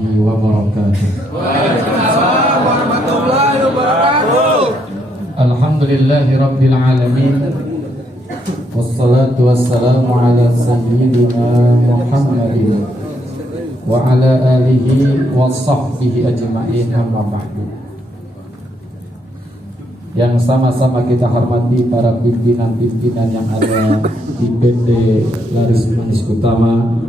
wabarakatuh. Waalaikumsalam warahmatullahi wabarakatuh. Alhamdulillahi rabbil alamin. Wassalatu wassalamu ala sayyidina Muhammadin wa ala alihi wa sahbihi ajma'in, amma ba'du. Yang sama-sama kita hormati para pimpinan-pimpinan yang ada di PT Laris Manis Utama,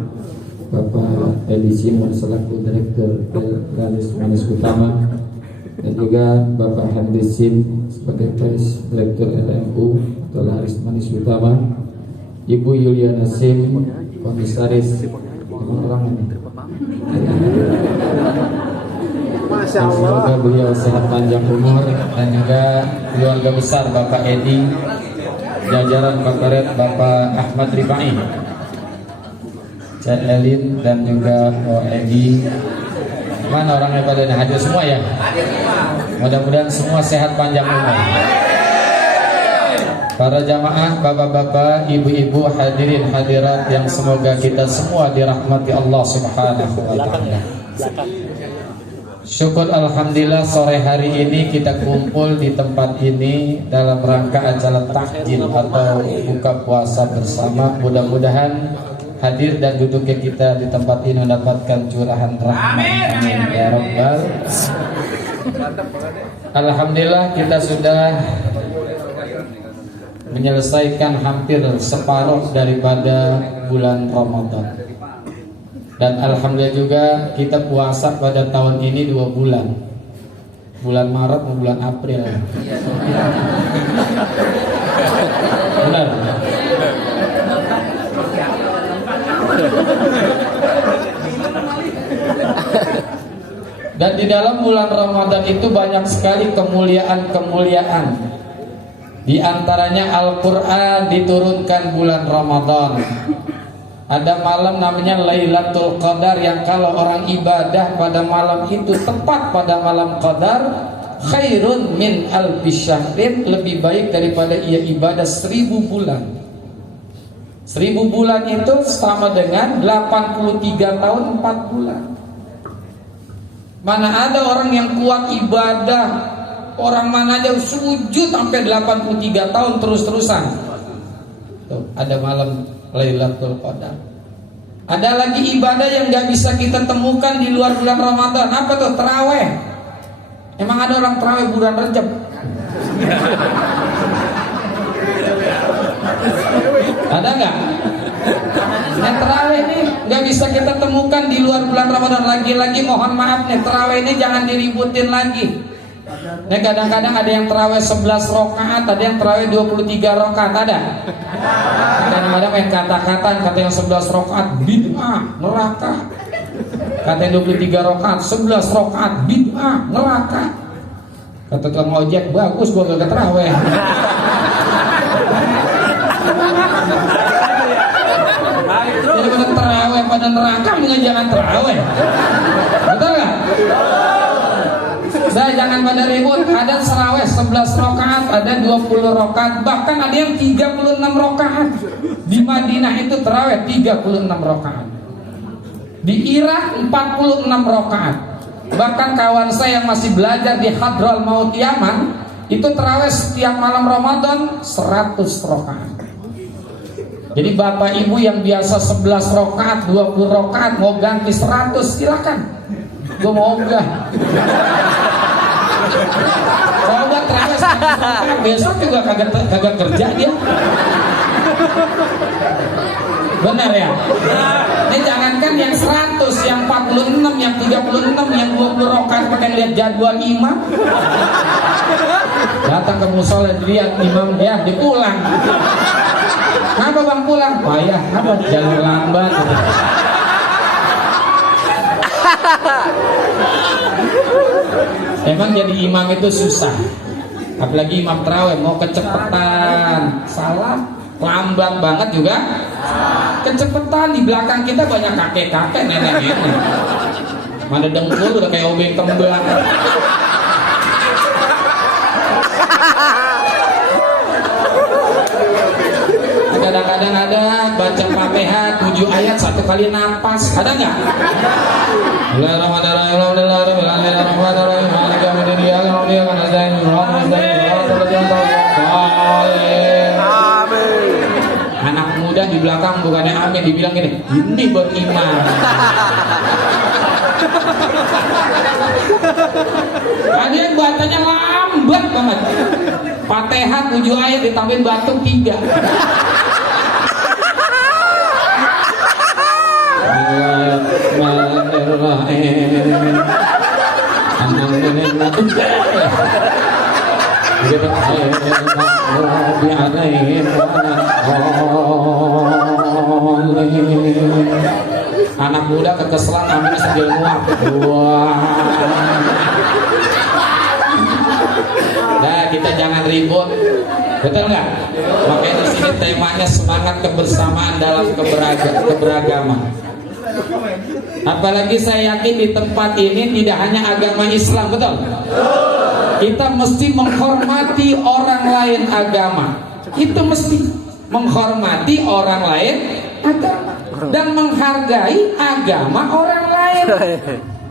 Bapak Edi Simon selaku Direktur Laris Manis Utama, dan juga Bapak Hendy Sim sebagai Direktur LMU atau Laris Manis Utama, Ibu Yuliana Sim, Komisaris orang ini. Semoga beliau sehat panjang umur, dan juga keluarga besar Bapak Edi, jajaran Bakaret Bapak Ahmad Rifai, Cak Elin, dan juga Edi. Mana orangnya pada hadir semua ya? Mudah-mudahan semua sehat panjang umur. Para jamaah, bapak-bapak, ibu-ibu, hadirin hadirat yang semoga kita semua dirahmati Allah Subhanahu wa taala. Syukur alhamdulillah sore hari ini kita kumpul di tempat ini dalam rangka acara takjil atau buka puasa bersama. Mudah-mudahan hadir dan duduknya kita di tempat ini mendapatkan curahan rahmat. Amin ya rabbal. Alhamdulillah kita sudah menyelesaikan hampir separuh daripada bulan Ramadan. Dan alhamdulillah juga kita puasa pada tahun ini 2 bulan. Bulan Maret dan bulan April. Benar. Dan di dalam bulan Ramadan itu banyak sekali kemuliaan-kemuliaan. Di antaranya Al-Quran diturunkan bulan Ramadan. Ada malam namanya Lailatul Qadar, yang kalau orang ibadah pada malam itu tepat pada malam Qadar, khairun min alfi syahrin, lebih baik daripada ia ibadah 1000 bulan. 1000 bulan itu sama dengan 83 tahun 4 bulan. Mana ada orang yang kuat ibadah, orang mana aja sujud sampai 83 tahun terus-terusan. Tuh, ada malam Lailatul Qadar. Ada lagi ibadah yang gak bisa kita temukan di luar bulan Ramadan. Apa tuh? Taraweh. Emang ada orang taraweh bulan Rajab? Ada nggak? Nah, taraweh ini nggak bisa kita temukan di luar bulan Ramadan. Lagi-lagi mohon maaf nih, taraweh ini jangan diributin lagi. Nah, kadang-kadang ada yang taraweh 11 rakaat, ada yang taraweh 23 rakaat, ada. Kadang-kadang yang kata yang 11 rakaat bid'ah, neraka. Kata yang 23 rakaat 11 rakaat bid'ah, neraka. Kata tukang ojek, bagus gua gak taraweh. Jadi pada taraweh pada neraka, mendingan jangan taraweh. Betul gak? Jangan pada ribut. Ada taraweh 11 rakaat, ada 20 rakaat, bahkan ada yang 36 rakaat. Di Madinah itu taraweh 36 rakaat. Di Irak 46 rakaat. Bahkan kawan saya yang masih belajar di Hadral Maut Yaman, itu taraweh setiap malam Ramadan 100 rakaat. Jadi bapak ibu yang biasa 11 rakaat, 20 rakaat mau ganti 100, silakan. Gue mau enggak. Kalau enggak taraweh 100 rakaat, besok juga kagak kerja dia. Benar ya? Ini jangankan yang 100, yang 46, yang 36, yang 20 rakaat pakai lihat jadwal imam. Datang ke musola dilihat imam dia dipulang. Kenapa bang pulang? Payah, apa jalur lambat. Emang jadi imam itu susah. Apalagi imam tarawih mau kecepatan, salah, lambat banget juga. Kecepatan, di belakang kita banyak kakek-kakek, nenek-nenek. Mana dengkul udah kayak obeng kembang. Kadang-kadang ada baca Fatihah 7 7 ayat 1 kali napas. Ada nggak? Anak muda di belakang bukannya amin, dibilang gini, ini beriman. Ada yang bacanya lambat banget. Fatihah 7 ayat ditambahin batuk 3. Anak muda kekeselan ambil sambil nguap. Nah, kita jangan ribut, betul nggak? Makanya di sini temanya semangat kebersamaan dalam keberagaman. Apalagi saya yakin di tempat ini tidak hanya agama Islam, betul? Kita mesti menghormati orang lain agama. Itu mesti menghormati orang lain agama dan menghargai agama orang lain.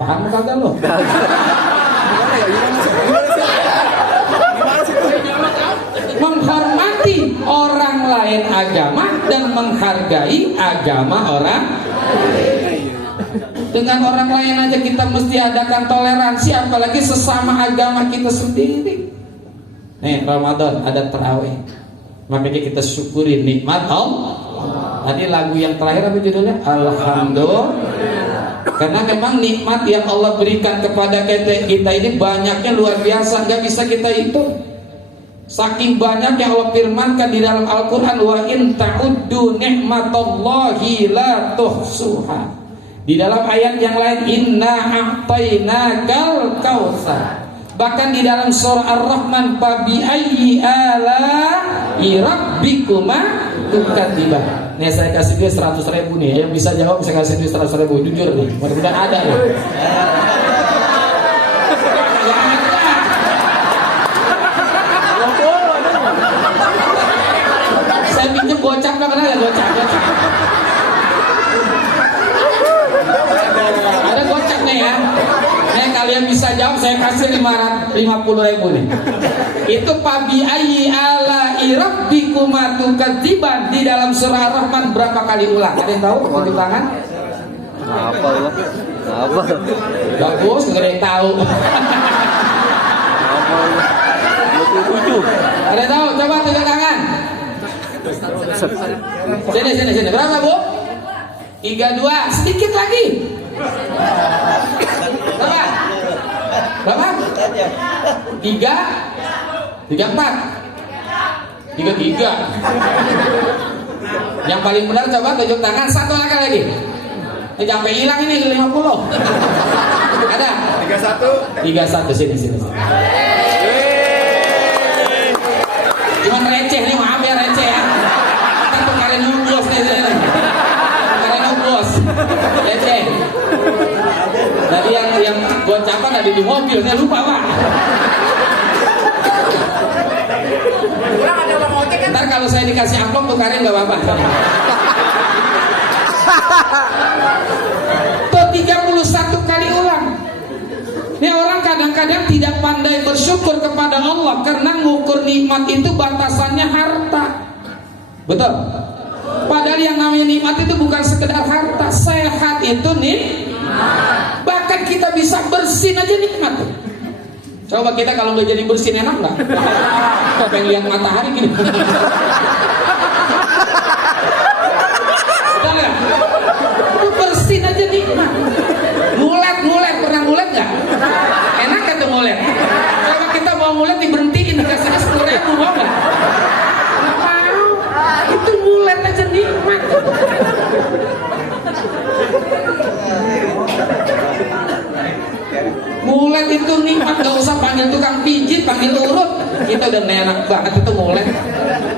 Paham kagak lo? Menghormati orang lain agama dan menghargai agama orang. Dengan orang lain aja kita mesti adakan toleransi, apalagi sesama agama kita sendiri. Nih Ramadan ada tarawih, makanya kita syukuri nikmat Allah. Tadi lagu yang terakhir apa judulnya? Alhamdulillah. Karena memang nikmat yang Allah berikan kepada kita ini banyaknya luar biasa, nggak bisa kita hitung. Saking banyak yang Allah firmankan di dalam Al-Quran, wa in ta'uddu ni'matallahi la tuhsuha. Di dalam ayat yang lain, inna a'tainakal kautsar. Bahkan di dalam surah Ar-Rahman, fa bi ayyi ala'i rabbikuma tukadziban. Nih saya kasih duit 100.000 nih. Yang bisa jawab saya kasih duit 100.000. Jujur nih, mudah-mudahan ada nih. Saya pinjam gocap, nggak pernah ada gocap. Ada gocap nih ya. Kalian bisa jawab saya kasih 550.000 nih. Itu pabi ayyi ala'i rabbikuma tukadziban di dalam surah Ar-Rahman berapa kali ulang? Ada yang tahu? Tunjuk tangan. Apa ya? Apa? Bagus, nggak ada yang tahu. Apa? 27. Ada yang tahu? Coba tunjuk tangan. Sini. Berapa, Bu? 32. Sedikit lagi. Berapa? 3 4 33. Yang paling benar coba tunjuk tangan. Satu lagi. Sampai hilang ini 50. Ada? 31 sini. Cuman receh nih, maaf ya receh ya. Kita tukarin nublos nih. Receh. Tadi yang gocapan ada di mobil, saya lupa Pak. Ntar kalau saya dikasih amplop tukarin nggak apa-apa. Tuh 31 kali ulang. Ini orang kadang-kadang tidak pandai bersyukur kepada Allah karena mengukur nikmat itu batasannya harta. Betul? Padahal yang namanya nikmat itu bukan sekedar harta. Sehat itu nikmat. Bahkan kita bisa bersin aja nikmat. Coba kita kalau nggak jadi bersin enak nggak? Pengen lihat matahari gini. Betul nggak? Bersin aja nikmat. Mulet pernah mulet nggak? Enak kan tuh mulet? Coba kita mau mulet diberhentiin dikasihnya 10.000 mau nggak? Itu mulet aja nikmat. Mulet itu nikmat, gak usah panggil tukang pijit, panggil urut. Kita udah enak banget itu mulet.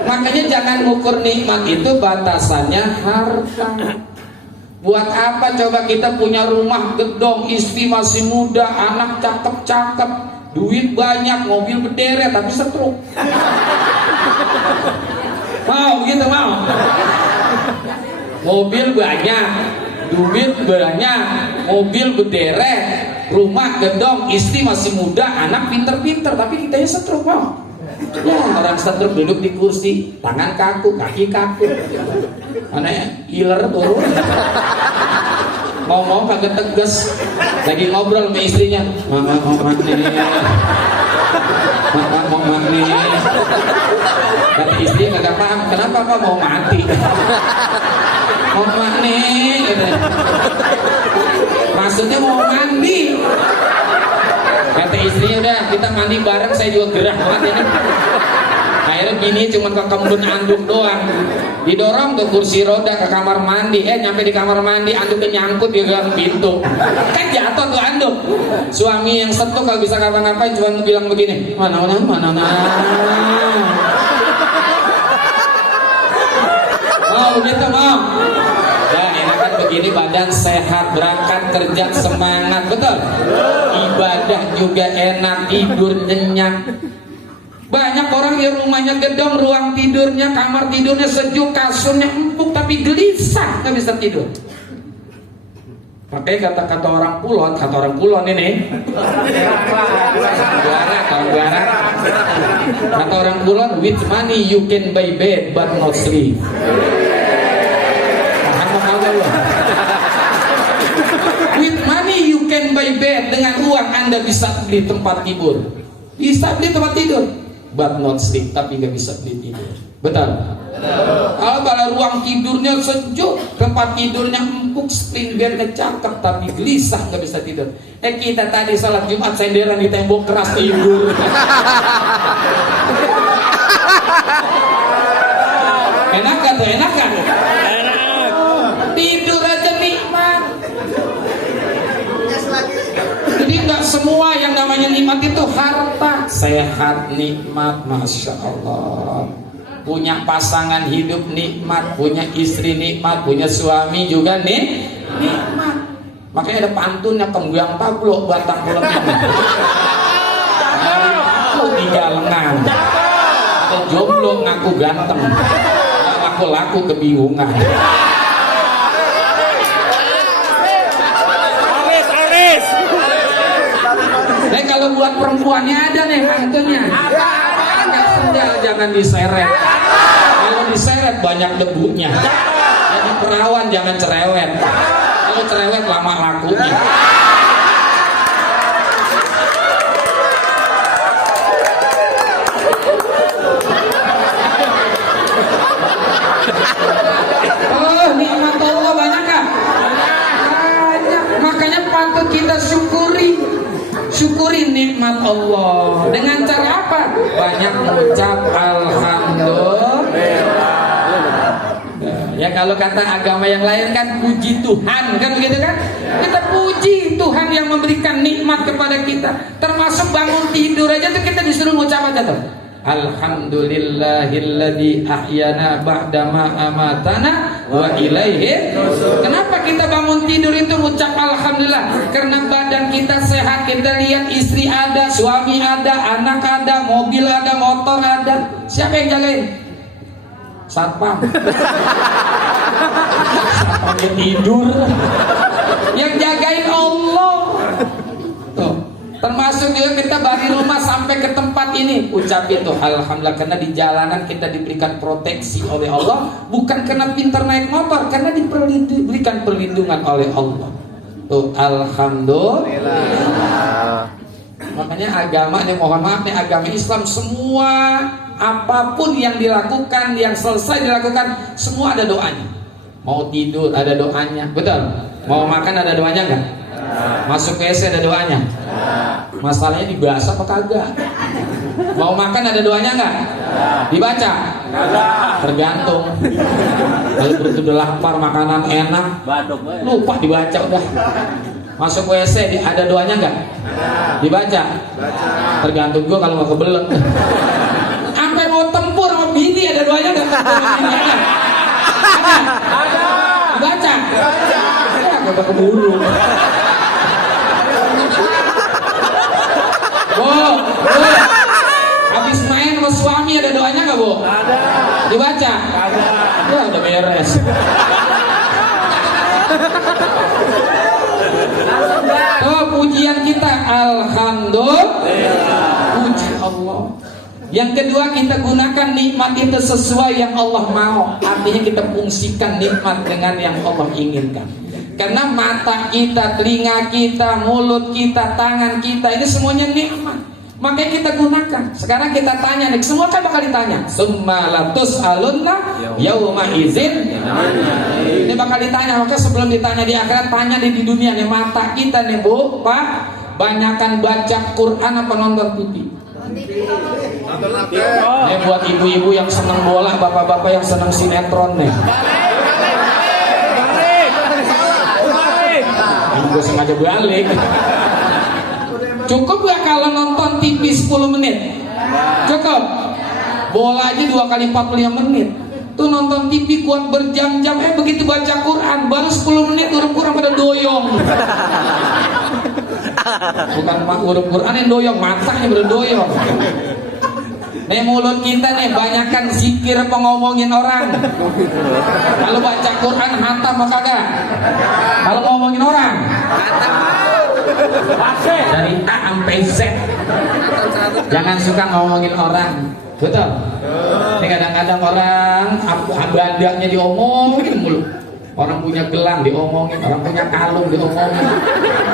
Makanya jangan ngukur nikmat itu batasannya harta. Buat apa coba kita punya rumah gedong, istri masih muda, anak cakep-cakep, duit banyak, mobil berderet tapi setruk. Mau gitu mau? mobil banyak, duit banyak, mobil berderet, rumah gedong, istri masih muda, anak pinter-pinter, tapi kitanya stroke mau. Ya, orang stroke duduk di kursi, tangan kaku, kaki kaku. Mana ya? Healer turun. Ngomong kagak tegas, lagi ngobrol sama istrinya. Mama mau mandi, mama mau mandi. Kata istri kagak paham, kenapa kau mau mati? Mau mandi, gitu. Maksudnya mau mandi. Kata istrinya udah kita mandi bareng, saya juga gerah banget ini. Akhirnya gini cuma ke kembun anduk doang. Didorong tuh kursi roda ke kamar mandi. Nyampe di kamar mandi anduknya nyangkut di dalam pintu. Kan jatuh tuh anduk. Suami yang setuk kalau bisa ngapa-ngapain cuma bilang begini, mana. Oh begitu mau. Dan enakan begini badan sehat, berangkat kerja semangat, betul. Ibadah juga enak, tidur nyenyak. Banyak orang yang rumahnya gedong, ruang tidurnya, kamar tidurnya sejuk, kasurnya empuk, tapi gelisah, nggak bisa tidur. Pakai kata-kata orang kulon ini. Kata orang kulon, with money you can buy bed but not sleep. With money you can buy bed, dengan uang Anda bisa beli tempat tidur. Bisa beli tempat tidur, but not sleep, tapi nggak bisa beli tidur. Betul? Kalau ruang tidurnya sejuk, tempat tidurnya empuk, spring bednya cakep, tapi gelisah nggak bisa tidur. Kita tadi salat Jumat senderan di tembok keras tidur. Enak kan? Enak kan? Tidur aja nikmat. Jadi nggak semua yang namanya nikmat itu harta. Sehat nikmat, masya Allah. Punya pasangan hidup nikmat, punya istri nikmat, punya suami juga nikmat. Makanya ada pantunnya Kembang Tablo Batak Pulau Aku tiga lengan. Ada jomblo ngaku ganteng, laku-laku kebingungan. Kalau buat perempuannya ada nih mantunya. Angkat sendal jangan diseret. Kalau diseret banyak debunya. Jadi perawan jangan cerewet. Kalau cerewet lama lakunya. Oh, nikmat Allah banyak kah? Banyak. Makanya patut kita syukuri nikmat Allah. Dengan cara apa? Banyak mengucap alhamdulillah. Ya kalau kata agama yang lain kan puji Tuhan, kan begitu kan? Kita puji Tuhan yang memberikan nikmat kepada kita. Termasuk bangun tidur aja tuh kita disuruh ngucap aja tuh. Alhamdulillahilladzi ahyana ba'dama amatana wa ilaihi. Kenapa kita bangun tidur itu mengucap alhamdulillah? Karena badan kita sehat, kita lihat istri ada, suami ada, anak ada, mobil ada, motor ada. Siapa yang jagain? Satpam. Satpamnya tidur. Yang jagain Allah. Tuh. Termasuk juga kita dari rumah sampai ke tempat ini ucap itu alhamdulillah, karena di jalanan kita diberikan proteksi oleh Allah, bukan karena pintar naik motor, karena diberikan perlindungan oleh Allah. Tuh alhamdulillah. Makanya agama nih, mohon maaf nih, agama Islam semua apapun yang dilakukan, yang selesai dilakukan, semua ada doanya. Mau tidur ada doanya, betul? Mau makan ada doanya nggak? Masuk WC ada doanya. Masalahnya dibahas apa kagak? Mau makan ada doanya nggak? Dibaca? Tergantung. Kalau perut udah lapar, makanan enak, lupa dibaca udah. Masuk WC ada doanya nggak? Dibaca? Tergantung gua kalau mau kebelet. Sampai mau tempur sama bini ada doanya nggak? Ada. Dibaca? Ya gak keburu. Bu, habis main sama suami ada doanya nggak bu? Ada. Dibaca? Ada. Ya udah beres. pujian kita alhamdulillah, puji Allah. Yang kedua, kita gunakan nikmat itu sesuai yang Allah mau. Artinya kita fungsikan nikmat dengan yang Allah inginkan. Karena mata kita, telinga kita, mulut kita, tangan kita, ini semuanya nikmat. Makanya kita gunakan. Sekarang kita tanya nih, semua kan bakal ditanya. Summa latus alunna yauma izin. Ini bakal ditanya. Maka sebelum ditanya di akhirat, tanya di dunia nih, mata kita nih Bu, Pak, banyakan baca Quran apa nonton TV? Ini buat ibu-ibu yang senang bola, bapak-bapak yang senang sinetron nih. Ini gue sengaja balik. Cukup gak kalau nonton TV 10 menit? Cukup. Bola aja 2 kali 45 menit. Tuh nonton TV kuat berjam-jam. Begitu baca Quran baru 10 menit kurang pada doyong. Bukan huruf Quran yang doyong, matanya berdoyong. Nih mulut kita nih banyakkan zikir pengomongin orang. Kalau baca Quran hatam apa kagak? Kalau ngomongin orang dari A sampai Z. Jangan suka ngomongin orang. Betul? Ini kadang-kadang orang abadanya diomongin mulu. Orang punya gelang diomongin, orang punya kalung diomongin,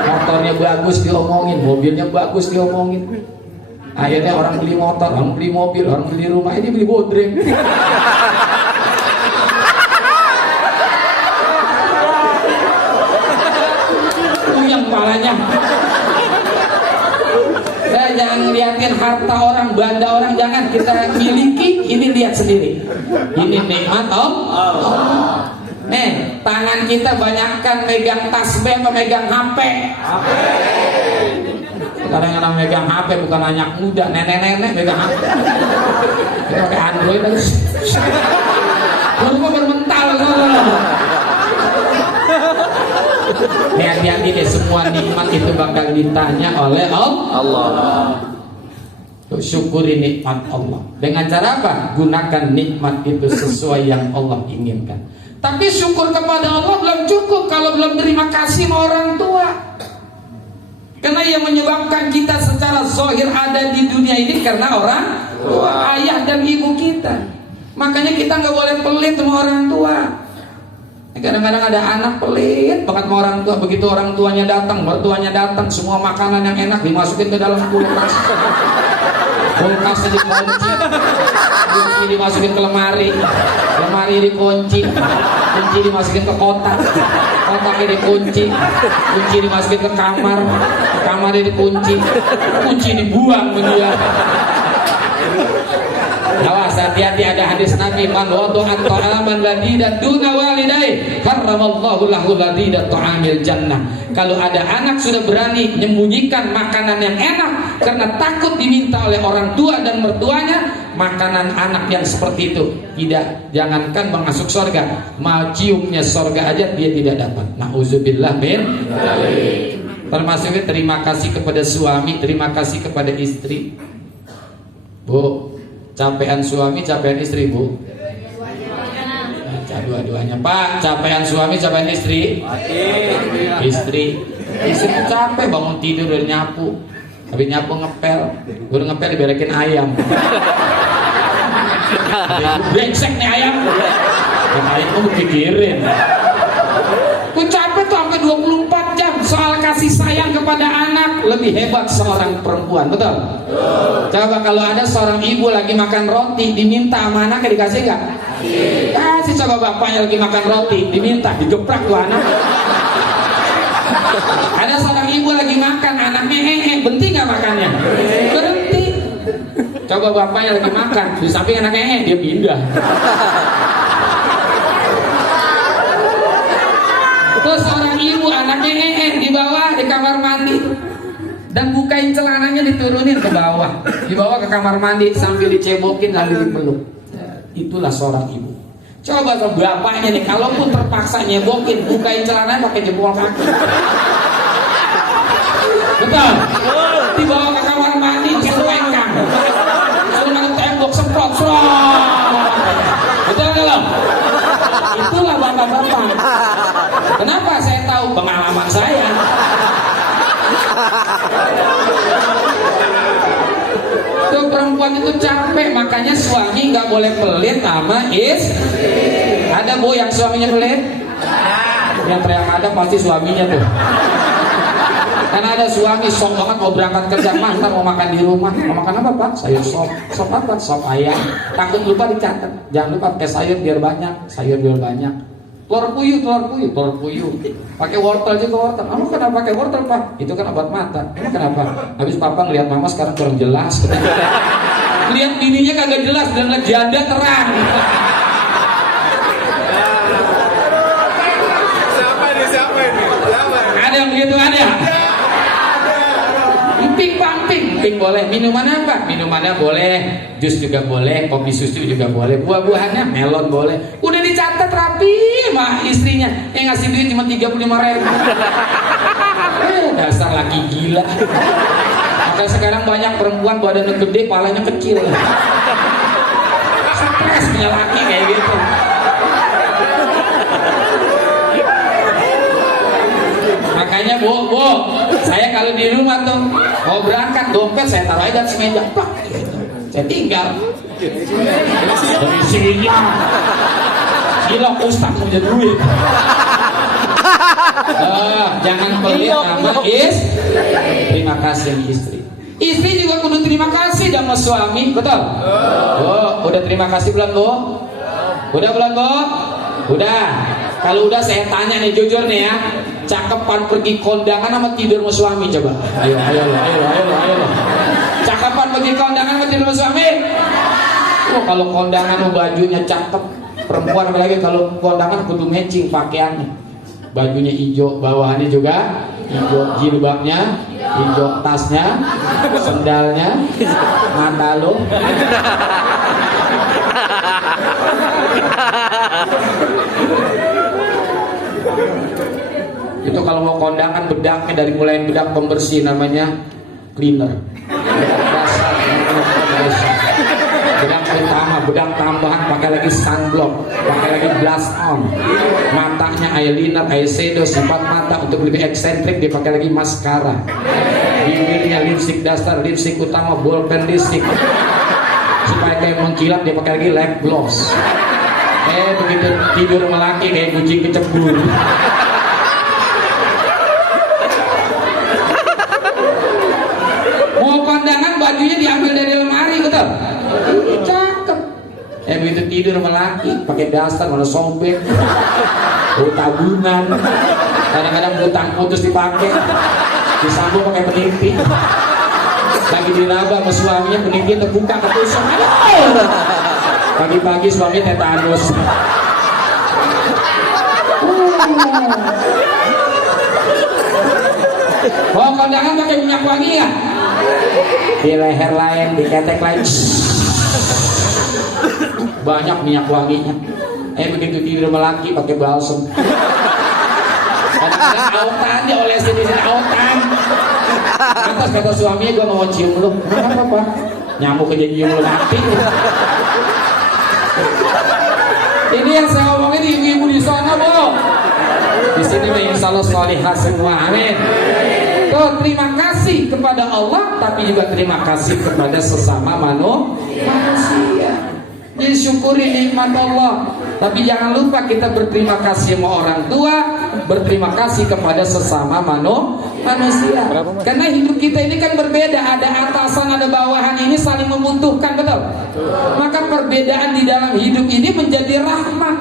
motornya bagus diomongin, mobilnya bagus diomongin. Akhirnya orang beli motor, orang beli mobil, orang beli rumah, ini beli bodreng. Puyeng kepalanya. Jangan ngeliatin harta orang, benda orang, jangan kita miliki. Ini lihat sendiri. Ini nikmat Allah. Nih, tangan kita banyakkan megang tasbih atau megang HP. Sekarang yang megang HP bukan anak muda, nenek-nenek megang HP. Kita pakai Android terus. Baru bermental. Nih, hati-hati deh, semua nikmat itu bakal ditanya oleh Allah. Tuh, syukuri nikmat Allah. Dengan cara apa? Gunakan nikmat itu sesuai yang Allah inginkan. Tapi syukur kepada Allah belum cukup kalau belum terima kasih sama orang tua. Karena yang menyebabkan kita secara zahir ada di dunia ini karena orang tua, ayah dan ibu kita. Makanya kita nggak boleh pelit sama orang tua. Kadang-kadang ada anak pelit banget sama orang tua. Begitu orang tuanya datang, mertuanya datang, semua makanan yang enak dimasukin ke dalam kulkas. Kulkasnya dikunci, kunci dimasukin ke lemari, lemari dikunci, kunci dimasukin ke kotak, kotaknya dikunci, kunci dimasukin ke kamar, kamarnya dikunci, kunci dibuang dia. Awas, hati-hati, ada hadis Nabi, man wadu'at ta'aman ladidan duna walidai karramallahu lahu ladidat ta'amil jannah. Kalau ada anak sudah berani menyembunyikan makanan yang enak karena takut diminta oleh orang tua dan mertuanya, makanan anak yang seperti itu tidak, jangankan masuk surga, mau ciumnya surga aja dia tidak dapat. Nauzubillah min dzalik. Termasuk terima kasih kepada suami, terima kasih kepada istri. Bu, capean suami, capean istri, Bu. Baca dua-duanya. Pak, capean suami, capean istri. Istri. Istri capek bangun tidur udah nyapu. Habis nyapu ngepel, baru ngepel dibelekin ayam. Brengsek nih ayam. Dan ayam tuh pikirin. Ku capek tuh sampai 24 jam soal kasih sayang kepada anak. Lebih hebat seorang perempuan, betul? Coba kalau ada seorang ibu lagi makan roti, diminta sama anaknya, dikasih gak? Kasih. Coba bapaknya lagi makan roti, diminta, digeprak tuh anak. Ada seorang ibu lagi makan, anaknya berhenti gak makannya? Berhenti. Coba bapaknya lagi makan, di samping anaknya dia pindah. Terus seorang ibu anaknya di bawah di kamar mandi dan bukain celananya, diturunin ke bawah, dibawa ke kamar mandi sambil dicebokin lalu dipeluk. Itulah seorang ibu. Coba ke bapaknya nih, kalaupun terpaksa nyebokin, bukain celananya pakai jempol kaki. Betul? Dibawa ke kamar mandi, diselengkang, suruh masuk tembok, semprot. Betul nggak? Itulah bapak-bapak. Kenapa saya tahu? Pengalaman saya. Tuh perempuan itu capek, makanya suami nggak boleh pelit sama Ada bu yang suaminya pelit? Yang teriak ada pasti suaminya tuh. Karena ada suami sok banget mau berangkat kerja, mantan mau makan di rumah. Mau makan apa pak? Sayur sop. Sop apa? Sop ayam. Takut lupa dicatat. Jangan lupa pakai sayur biar banyak. Sayur biar banyak. Telur puyuh. Pakai wortel juga wortel. Kamu kenapa pakai wortel pak? Itu kan obat mata. Kamu kenapa? Habis papa ngeliat mama sekarang kurang jelas. Lihat bininya kagak jelas dan janda terang. Siapa ini? Ada yang begitu ada. Ping boleh. Minuman apa? Minumannya boleh. Jus juga boleh. Kopi susu juga boleh. Buah-buahannya melon boleh. Udah dicatat rapi sama istrinya. Yang ngasih duit cuma 35.000. Dasar laki gila. Maka sekarang banyak perempuan badannya gede, palanya kecil. Stres punya laki kayak gitu. Makanya bu, saya kalau di rumah tuh mau berangkat dompet saya taruh aja di meja, pak, saya tinggal. Isinya, cilok ustaz punya duit. Jangan pelit sama terima kasih istri. Istri juga kudu terima kasih sama suami, betul? Udah terima kasih belum bu? Udah belum bu? Udah. Kalau udah saya tanya nih jujur nih ya, cakepan pergi kondangan sama tidur sama suami coba. Ayo. Cakepan pergi kondangan sama tidur sama suami. Kalau kondangan bajunya cakep, perempuan apalagi kalau kondangan kudu matching pakaiannya. Bajunya hijau, bawahannya juga hijau, jilbabnya hijau, tasnya, sendalnya, mata lo. Itu kalau mau kondangan bedaknya dari mulai bedak pembersih namanya cleaner. Bedak utama, bedak tambahan pakai lagi sunblock, pakai lagi blush on. Matanya eyeliner, eyeshadow, sifat mata untuk lebih eksentrik dipakai lagi maskara. Bibirnya lipstick dasar, lipstick utama, bolpen lipstick. Supaya kayak mengkilat dia pakai lagi lip gloss. Begitu tidur melaki kayak kucing kecebur. Mau kondangan bajunya diambil dari lemari, betul? Cakep. Begitu tidur melaki pakai dasar mana sobek, tabungan, kadang-kadang butang putus dipakai, disambung pakai penimpi. Lagi diraba sama suaminya penimpi terbuka ketusuk. Pagi-pagi suami tetanus. Mau kondangan pakai minyak wangi ya? Di leher lain, di ketek lain. Banyak minyak wanginya. Begitu tidur melaki pakai balsem. Kadang-kadang autan dia olesin di sini autan. Atas kata suaminya gue mau cium lu. Kenapa pak? Nyamuk aja cium lu mati. Ini yang saya omongin ibu-ibu di sana bu. Di sini insya Allah salihah semua, amin. Tuh terima kasih kepada Allah, tapi juga terima kasih kepada sesama manusia. Jadi syukuri nikmat Allah. Tapi jangan lupa kita berterima kasih sama orang tua, berterima kasih kepada sesama manusia. Karena hidup kita ini kan berbeda, ada atasan, ada bawahan, ini saling membutuhkan, betul? Maka perbedaan di dalam hidup ini menjadi rahmat.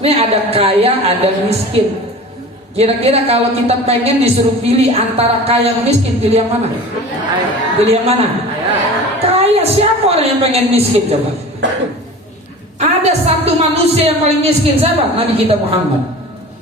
Ini ada kaya, ada miskin. Kira-kira kalau kita pengen disuruh pilih antara kaya dan miskin, pilih yang mana? Pilih yang mana? Kaya. Siapa orang yang pengen miskin coba? Ada satu manusia yang paling miskin, siapa? Nabi kita Muhammad.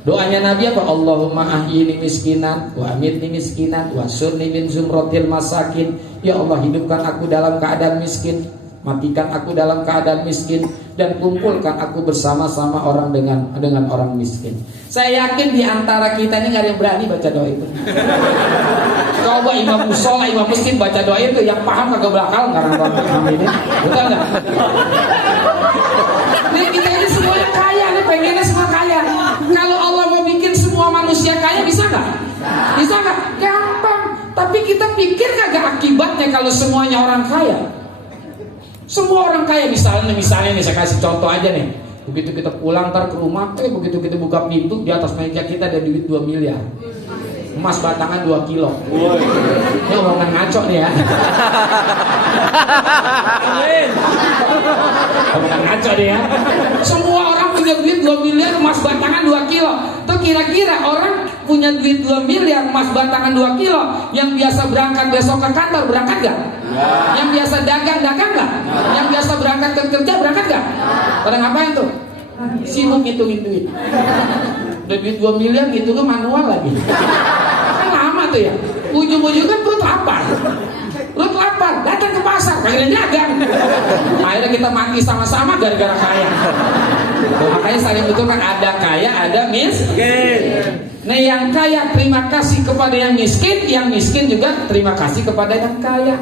Doanya Nabi apa? Allahumma ahyini miskinan wa amitni miskinan wa surni min zumratil masakin. Ya Allah, hidupkan aku dalam keadaan miskin, matikan aku dalam keadaan miskin, dan kumpulkan aku bersama-sama orang dengan orang miskin. Saya yakin di antara kita ini nggak ada yang berani baca doa itu. Coba imam musola, imam miskin baca doa itu, yang paham kagak bakal karena imam ini, betul nggak? Nih kita ini semuanya kaya, nih pengennya semua kaya. Kalau Allah mau bikin semua manusia kaya, bisa nggak? Bisa nggak? Gampang. kita pikir kagak akibatnya kalau semuanya orang kaya. Semua orang kaya misalnya nih saya kasih contoh aja nih. Begitu kita pulang ntar ke rumah, begitu kita buka pintu di atas meja kita ada duit 2 miliar. Emas batangan 2 kilo. Ini omongan ngaco nih ya. Omongan ngaco nih ya. Semua orang punya duit 2 miliar, emas batangan 2 kilo. Tuh kira-kira orang punya duit 2 miliar, emas batangan 2 kilo, yang biasa berangkat besok ke kantor berangkat gak? Yang biasa dagang gak? Yang biasa berangkat kerja berangkat gak? Pada ngapain tuh? Sibuk ngitungin duit. Duit 2 miliar ngitungnya manual lagi. Kan lama tuh ya. Ujung-ujungnya perut lapar, datang ke pasar, kagak dagang. Akhirnya kita mati sama-sama gara-gara kaya. Makanya saling betulkan, ada kaya, ada miskin. Nah, yang kaya terima kasih kepada yang miskin juga terima kasih kepada yang kaya.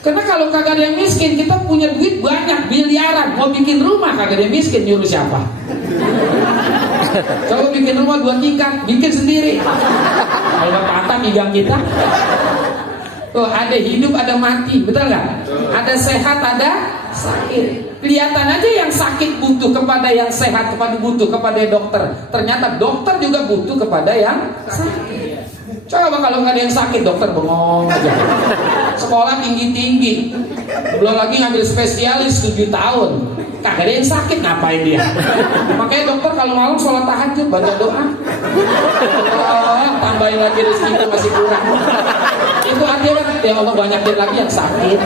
Karena kalau kagak ada yang miskin, kita punya duit banyak, miliaran, mau bikin rumah kagak ada yang miskin, nyuruh siapa? Kalau bikin rumah 2 tingkat, bikin sendiri. Kalau Bapak Atta migang kita. Tuh, ada hidup, ada mati, betul nggak? Ada sehat, ada sakit. Kelihatan aja yang sakit butuh kepada yang sehat, butuh kepada dokter. Ternyata dokter juga butuh kepada yang sakit. Coba kalau nggak ada yang sakit, dokter bengong aja. Sekolah tinggi-tinggi, belum lagi ngambil spesialis 7 tahun. Kagak ada yang sakit, ngapain dia? Makanya dokter kalau malam sholat tahajud, baca doa. Tambahin lagi rezeki itu masih kurang. Itu artinya ya Allah banyakin lagi yang sakit.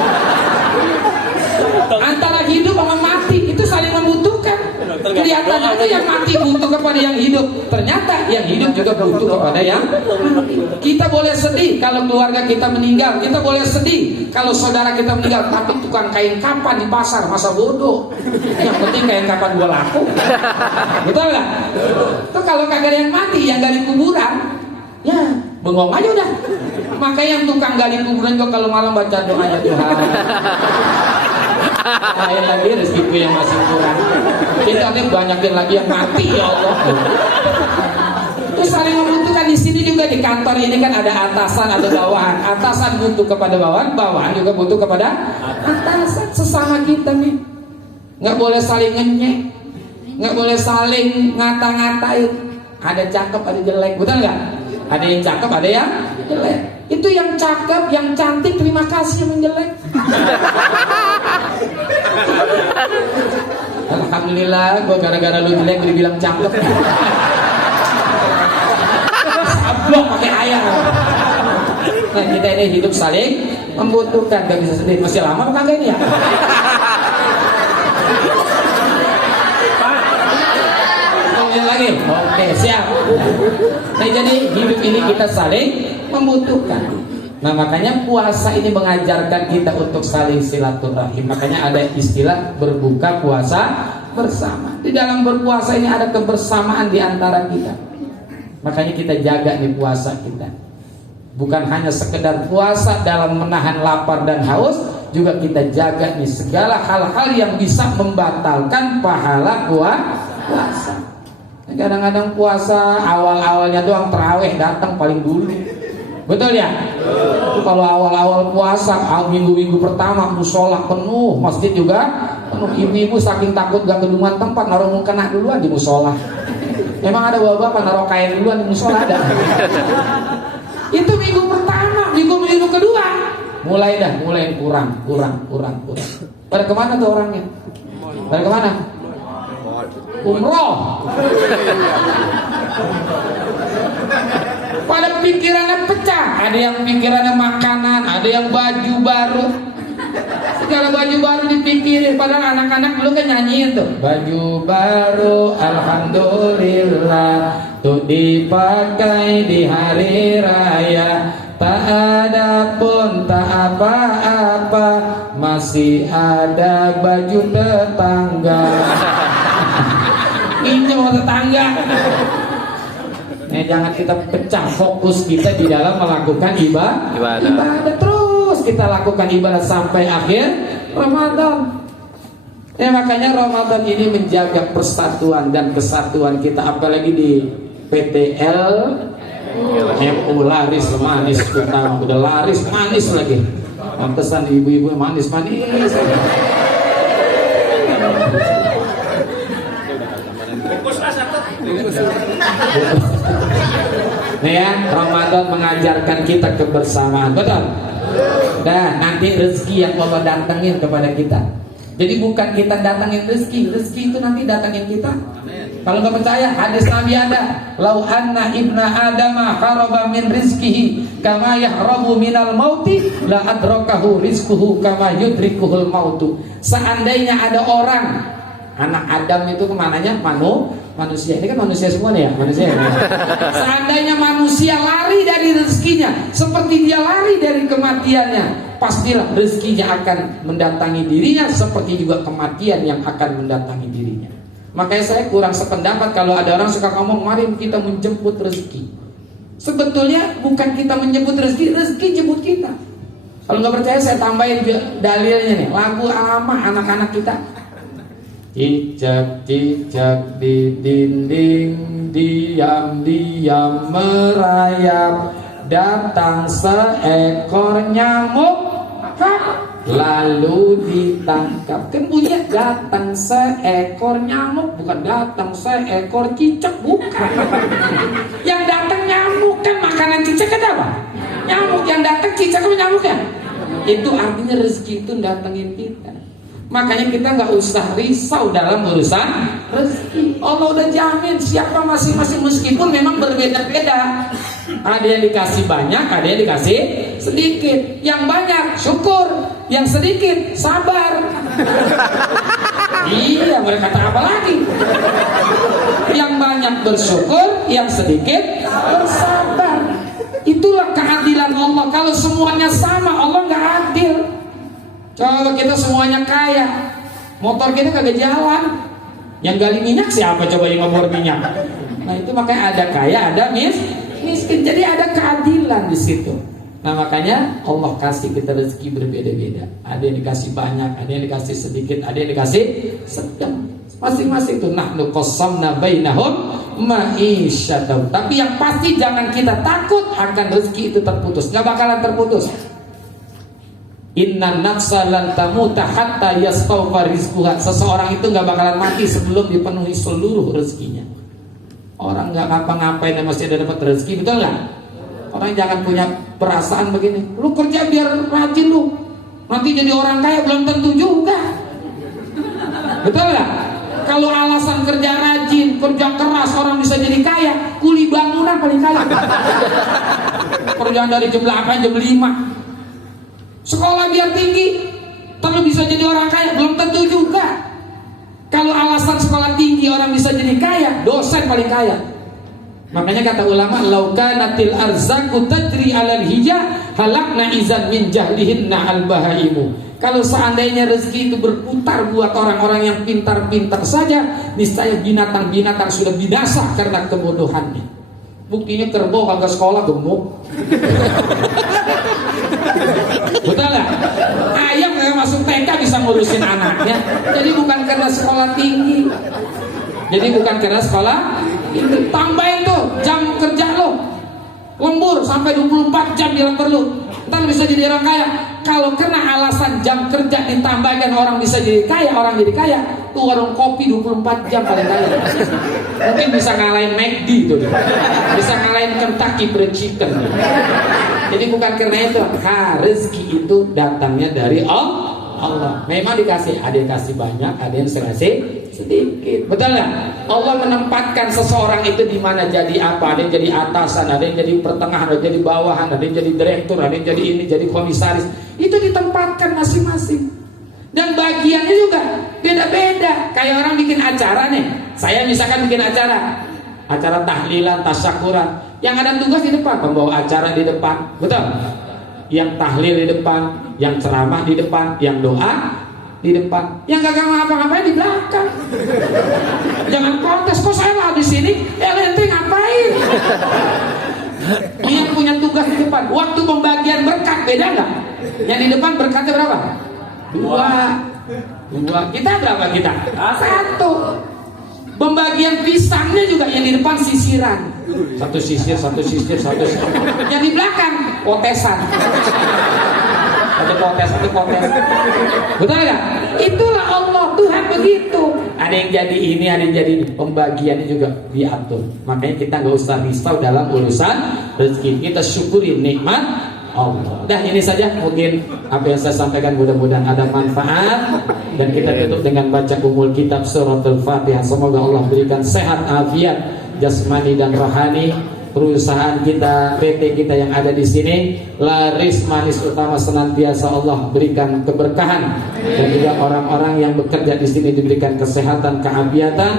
Antara hidup sama mati itu saling membutuhkan. Kelihatan aja yang mati butuh kepada yang hidup. Ternyata yang hidup juga butuh kepada yang mati. Kita boleh sedih kalau keluarga kita meninggal. Kita boleh sedih kalau saudara kita meninggal. Tapi tukang kain kapan di pasar masa bodoh. Yang penting kain kapan gua laku. Betul nggak? Tuh kalau kagak ada yang mati, yang gali kuburan, ya bengong aja udah. Makanya yang tukang gali kuburan juga kalau malam baca doanya Tuhan. Lain lagi rezekiku yang masih kurang. Kita nih banyakin lagi yang mati ya Allah. Terus saling membutuhkan di sini juga di kantor ini kan ada atasan ada bawahan. Atasan butuh kepada bawahan, bawahan juga butuh kepada atasan. Sesama kita nih. Nggak boleh saling ngenyek, nggak boleh saling ngata-ngatain. Ada cakep, ada jelek, betul nggak? Ada yang cakep, ada yang jelek. Itu yang cakep, yang cantik terima kasih, yang jelek. Alhamdulillah, gue gara-gara lu jelek gue dibilang cakep. Sablok pakai ayam. Nah, kita ini hidup saling membutuhkan, gak bisa sendiri. Masih lama apa kagak ini ya? Lagi, oke siap. Nah, jadi hidup ini kita saling membutuhkan. Nah, makanya puasa ini mengajarkan kita untuk saling silaturahim. Makanya ada istilah berbuka puasa bersama. Di dalam berpuasa ini ada kebersamaan di antara kita. Makanya kita jaga nih puasa kita. Bukan hanya sekedar puasa dalam menahan lapar dan haus, juga kita jaga nih segala hal-hal yang bisa membatalkan pahala puasa. Kadang-kadang puasa awal-awalnya doang, terawih datang paling dulu. Betul ya? Kalau awal-awal puasa, minggu-minggu pertama musola penuh, masjid juga penuh. Ibu-ibu saking takut gak kedungan tempat, naruh mukena duluan di musola. Memang ada bapak naruh kain duluan di musola ada. Itu minggu pertama, minggu kedua mulai kurang. Pada kemana tuh orangnya? Pada kemana? Umroh. Pada pikirannya pecah. Ada yang pikirannya makanan, ada yang baju baru. Segala baju baru dipikirin. Padahal anak-anak dulu kan nyanyiin tuh. Baju baru, alhamdulillah, tuh dipakai di hari raya. Tak ada pun tak apa-apa, masih ada baju tetangga. Pinjam sama tetangga. Nah, jangan kita pecah fokus kita di dalam melakukan ibadah. Terus kita lakukan ibadah sampai akhir Ramadan. Ya, makanya Ramadan ini menjaga persatuan dan kesatuan kita, apalagi di PTL MU laris manis, utang udah laris manis lagi. Pantesan ibu-ibu manis. Nih ya, Ramadan mengajarkan kita kebersamaan, betul? Dan nanti rezeki yang Allah datangin kepada kita. Jadi bukan kita datangin rezeki itu nanti datangin kita. Kalau nggak percaya, hadis Nabi ada, lau anna ibna adama haraba min rizkihi kama yahrabu minal mauti la adrakahu rizkuhu kama yudrikuhul mautu. Seandainya ada orang, anak Adam itu kemananya? Manusia. Ini kan manusia semua nih ya, manusia. Seandainya manusia lari dari rezekinya seperti dia lari dari kematiannya, pastilah rezekinya akan mendatangi dirinya seperti juga kematian yang akan mendatangi dirinya. Makanya saya kurang sependapat kalau ada orang suka ngomong, mari kita menjemput rezeki. Sebetulnya bukan kita menjemput rezeki, rezeki jemput kita. Kalau nggak percaya saya tambahin dalilnya nih, lagu lama anak-anak kita. Cicak-cicak di dinding, diam-diam merayap, datang seekor nyamuk, lalu ditangkap. Kan bunyinya datang seekor nyamuk, bukan datang seekor cicak, bukan. Yang datang nyamuk, kan makanan cicak kan apa? Nyamuk. Yang datang cicak kan nyamuk ya. Itu artinya rezeki itu datangin kita. Makanya kita nggak usah risau dalam urusan rezeki. Allah udah jamin siapa masing-masing, meskipun memang berbeda-beda. Ada yang dikasih banyak, ada yang dikasih sedikit. Yang banyak syukur, yang sedikit sabar. Iya, mereka kata apa lagi? Yang banyak bersyukur, yang sedikit bersabar. Itulah keadilan Allah. Kalau semuanya sama, Allah nggak adil. Coba kita semuanya kaya, motor kita kagak jalan. Yang gali minyak siapa coba yang ngebor minyak? Nah itu makanya ada kaya, ada miskin. Jadi ada keadilan di situ. Nah makanya Allah kasih kita rezeki berbeda-beda. Ada yang dikasih banyak, ada yang dikasih sedikit, ada yang dikasih sedang. Masing-masing itu nahnu qasamna bainahum ma'isyatan. Tapi yang pasti jangan kita takut akan rezeki itu terputus. Gak bakalan terputus. Inna nafsa lan tamuta hatta yastawfa rizquha. Seseorang itu gak bakalan mati sebelum dipenuhi seluruh rezekinya. Orang gak ngapa-ngapain dan masih ada dapat rezeki, betul gak? Orang jangan punya perasaan begini, lu kerja biar rajin lu, nanti jadi orang kaya, belum tentu juga. Betul gak? Kalau alasan kerja rajin, kerja keras orang bisa jadi kaya, kuli bangunan paling kaya. Kerjaan dari jam 8 jam 5. Sekolah biar tinggi, tapi bisa jadi orang kaya, belum tentu juga. Kalau alasan sekolah tinggi orang bisa jadi kaya, dosen paling kaya. Makanya kata ulama, laukanatil arzaku tadri alal hijah halakna izan min jahlihinna al bahaimu. Kalau seandainya rezeki itu berputar buat orang-orang yang pintar-pintar saja, niscaya binatang-binatang sudah binasa karena kebodohannya. Buktinya kerbau kagak sekolah gemuk. Betul gak? Ayam gak masuk TK bisa ngurusin anaknya. Jadi bukan karena sekolah tinggi. Jadi bukan karena sekolah tinggi. Tambahin tuh jam kerja lo, lembur sampai 24 jam bila perlu, ntar bisa jadi orang kaya. Kalau kena alasan jam kerja ditambahkan orang bisa jadi kaya, orang jadi kaya, tuh warung kopi 24 jam paling kaya. Mungkin bisa ngalahin McD tuh, bisa ngalahin Kentucky Fried Chicken. Jadi bukan karena itu, rezeki itu datangnya dari Allah. Memang dikasih, ada yang kasih banyak, ada yang dikasih sedikit. Betul nggak? Allah menempatkan seseorang itu di mana jadi apa? Ada yang jadi atasan, ada yang jadi pertengahan, ada yang jadi bawahan, ada yang jadi direktur, ada yang jadi ini, jadi komisaris. Itu ditempatkan masing-masing. Dan bagiannya juga beda-beda. Kayak orang bikin acara nih. Saya misalkan bikin acara tahlilan, tasyakuran. Yang ada tugas di depan, pembawa acara di depan, betul? Yang tahlil di depan, yang ceramah di depan, yang doa di depan, yang gak ngapa-ngapain di belakang. Jangan protes, kok saya lah di sini, ente ngapain? Yang punya tugas di depan, waktu pembagian berkat beda nggak? Yang di depan berkatnya berapa? Dua. Kita berapa kita? Satu. Pembagian pisangnya juga yang di depan sisiran. Satu sisir. Yang di belakang potesan. Satu potes. Betul nggak? Itulah Allah, Tuhan begitu. Ada yang jadi ini, ada yang jadi ini. Pembagiannya juga diatur. Makanya kita nggak usah risau dalam urusan rezeki. Kita syukuri nikmat Allah. Dah ini saja mungkin apa yang saya sampaikan, mudah-mudahan ada manfaat. Dan kita tutup dengan baca umul kitab suratul Fatihah. Semoga Allah berikan sehat afiat jasmani dan rohani. Perusahaan kita, PT kita yang ada di sini laris manis utama senantiasa Allah berikan keberkahan, dan juga orang-orang yang bekerja di sini diberikan kesehatan, keafiatan,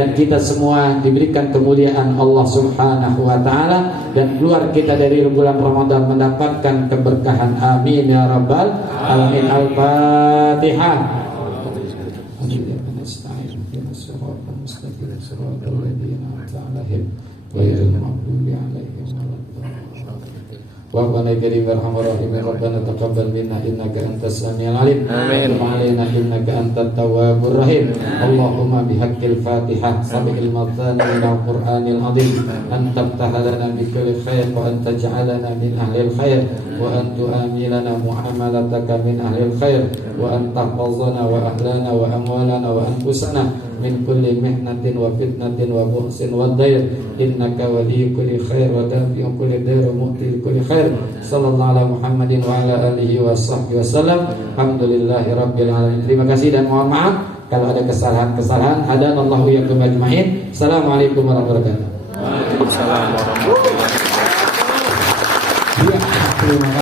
dan kita semua diberikan kemuliaan Allah Subhanahu wa taala, dan keluar kita dari bulan Ramadan mendapatkan keberkahan. Amin ya rabbal alamin. Al-Fatihah. Rabbana karim warhamar rahim. Rabbana taqabbal minna innaka antas samiul alim. Amin. Wa alaina innaka antat tawwabur rahim. Allahumma bihaqqil Fatihah sabil madhan min al-Qur'anil azim an tabtaha lana bi kulli khair wa an taj'alana min ahlil khair wa an tu'amilana muamalataka min ahlil khair wa an tahfazana wa ahlana wa amwalana wa anfusana min kulli mihnatin wa fitnatin wa bu'sin wa dair. Innaka waliyyu kulli khair wa dafi'u kulli dair wa mu'ti kulli khair. Sallallahu ala Muhammadin wa ala alihi wa sahbihi wasallam. Alhamdulillahi rabbil alamin. Terima kasih dan mohon maaf kalau ada kesalahan-kesalahan. Hadanallahu yakum ajmain. Assalamualaikum warahmatullahi wabarakatuh. Waalaikumsalam warahmatullahi wabarakatuh. Ya, terima kasih.